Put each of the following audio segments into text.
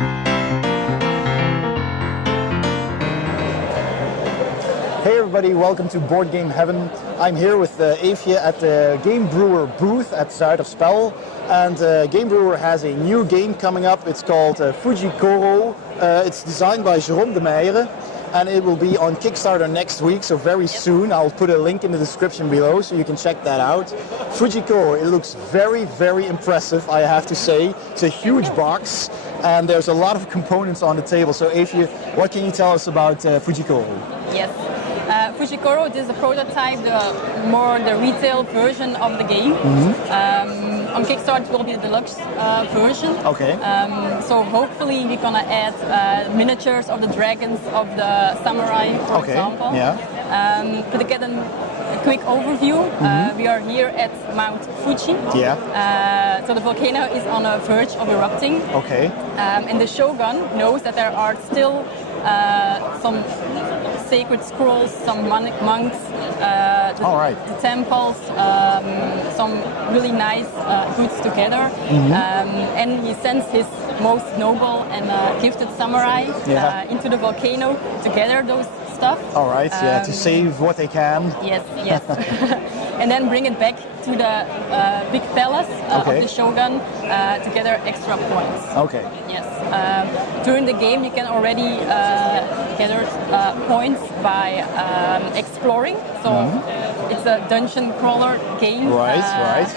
Hey everybody, welcome to Board Game Heaven. I'm here with Eefje at the Game Brewer booth at Zuiderspel. And Game Brewer has a new game coming up. It's called Fuji Koro. It's designed by Jerome de Meijeren. And it will be on Kickstarter next week, so very soon. I'll put a link in the description below so you can check that out. Fuji Koro, it looks very, very impressive, I have to say. It's a huge box, and there's a lot of components on the table. So Eefje, what can you tell us about Fuji Koro? Yes. Fuji Koro, this is a prototype, the retail version of the game. On Kickstarter it will be the deluxe version. Okay. So hopefully we're gonna add miniatures of the dragons, of the samurai, for example. Yeah. But to get a quick overview, we are here at Mount Fuji. Yeah. So the volcano is on the verge of erupting. Okay. And the shogun knows that there are still some sacred scrolls, some monks, the temples, some really nice goods together. And he sends his most noble and gifted samurai into the volcano to gather those stuff. All right, to save what they can. Yes, yes. And then bring it back to the big palace of the shogun to gather extra points. Okay. Yes. During the game you can already gather points by exploring. So it's a dungeon crawler game. Right, right.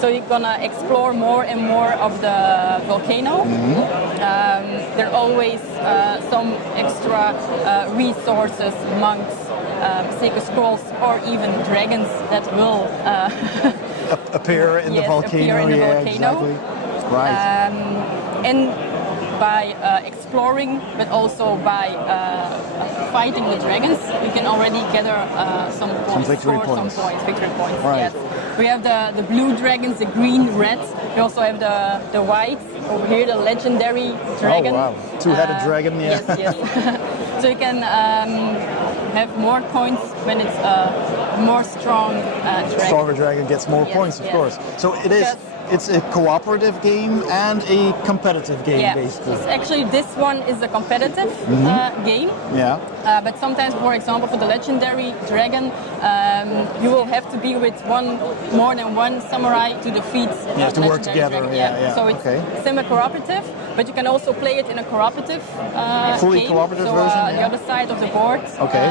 So you're gonna explore more and more of the volcano. There are always some extra resources, monks, sacred scrolls, or even dragons that will appear in the volcano. Appear in the volcano. Exactly. Right. And by exploring, but also by fighting the dragons, you can already gather some points, victory points. Victory points. Right. Yes. We have the blue dragons, the green, red. We also have the white over here, the legendary dragon. Oh wow, two-headed dragon. Yeah. Yes, yes. So you can have more points when it's a more strong dragon. Stronger dragon gets more points, of course. So it is. It's a cooperative game and a competitive game, basically. It's actually, this one is a competitive game. Yeah. But sometimes, for example, for the legendary dragon, you will have to be with more than one samurai to defeat. You have to work together. Yeah. So it's semi-cooperative, but you can also play it in a cooperative fully game. cooperative so, version. The other side of the board. Okay.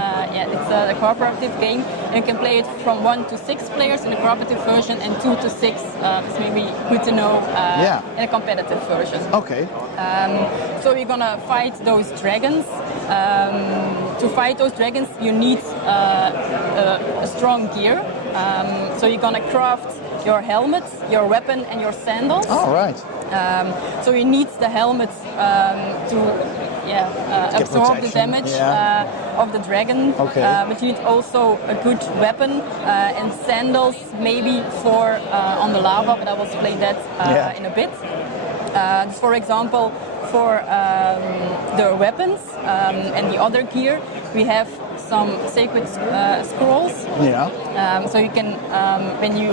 It's a cooperative game. And you can play it from 1 to 6 players in the cooperative version, and 2 to 6 is maybe good to know in a competitive version. Okay. So we're gonna fight those dragons. To fight those dragons, you need a strong gear. So you're gonna craft your helmet, your weapon, and your sandals. All right. So you need the helmet to absorb the damage of the dragon. Okay. But you need also a good weapon and sandals, maybe for on the lava. But I will explain that in a bit. For example, for the weapons and the other gear, we have some sacred scrolls. Yeah. So you can, when you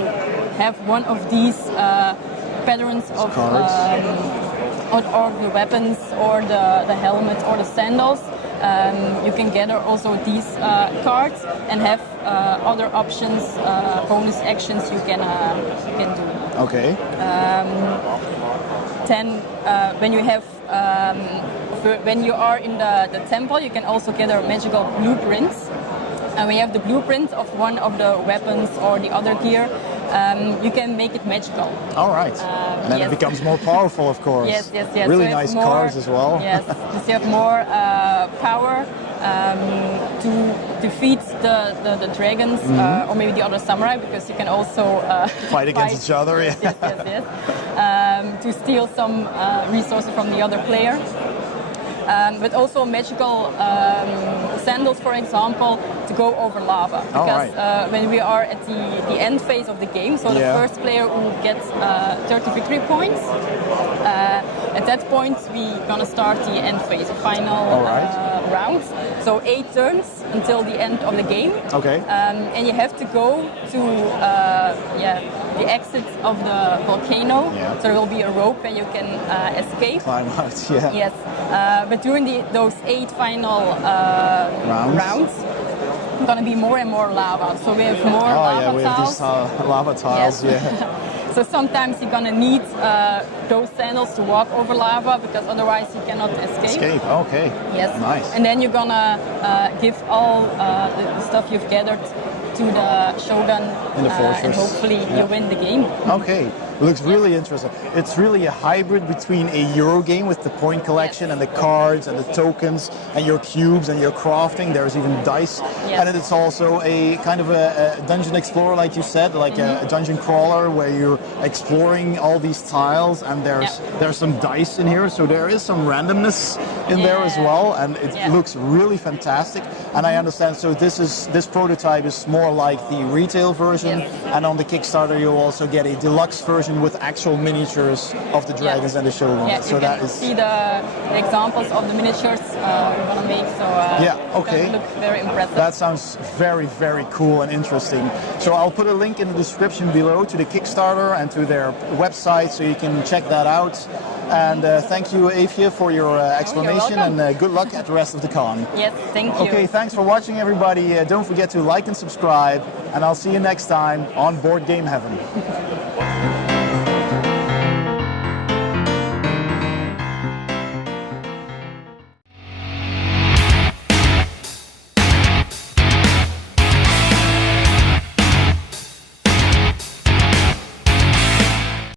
have one of these patterns of or the weapons or the helmet or the sandals, you can gather also these cards and have other options, bonus actions you can do. Okay. Then when you have when you are in the temple, you can also gather magical blueprints. And we have the blueprint of one of the weapons or the other gear. You can make it magical. All right. And then it becomes more powerful, of course. Yes. Really so nice cards as well. Yes, so you have more power to defeat the dragons or maybe the other samurai, because you can also fight against each other. Yes. To steal some resources from the other player. But also magical sandals, for example, to go over lava. Because when we are at the end phase of the game, so the first player will get 30 victory points. At that point, we're gonna start the end phase, the final rounds, so 8 turns until the end of the game. Okay. And you have to go to the exit of the volcano. Yeah. So there will be a rope and you can escape. Climb out, yeah. Yes, but during those 8 final rounds, going to be more and more lava. So we have more lava we tiles. have these lava tiles, Yes. yeah. So sometimes you're going to need those sandals to walk over lava because otherwise you cannot escape. Okay. Yes. Nice. And then you're going to give all the stuff you've gathered to the Shogun In the fortress. and hopefully you win the game. Okay. It looks really interesting. It's really a hybrid between a Euro game with the point collection and the cards and the tokens and your cubes and your crafting. There's even dice. Yes. And it's also a kind of a dungeon explorer, like you said, like a dungeon crawler where you're exploring all these tiles, and there's some dice in here, so there is some randomness in there as well, and it looks really fantastic. And I understand, so this prototype is more like the retail version, and on the Kickstarter you'll also get a deluxe version with actual miniatures of the dragons and the Shogun. Yeah, so you that can is see the examples of the miniatures we're going to make, so okay. it look very impressive. That sounds very, very cool and interesting. So I'll put a link in the description below to the Kickstarter and to their website, so you can check that out. And thank you, Eefje, for your explanation, and good luck at the rest of the con. Yes, thank you. Okay, thanks for watching, everybody. Don't forget to like and subscribe, and I'll see you next time on Board Game Heaven.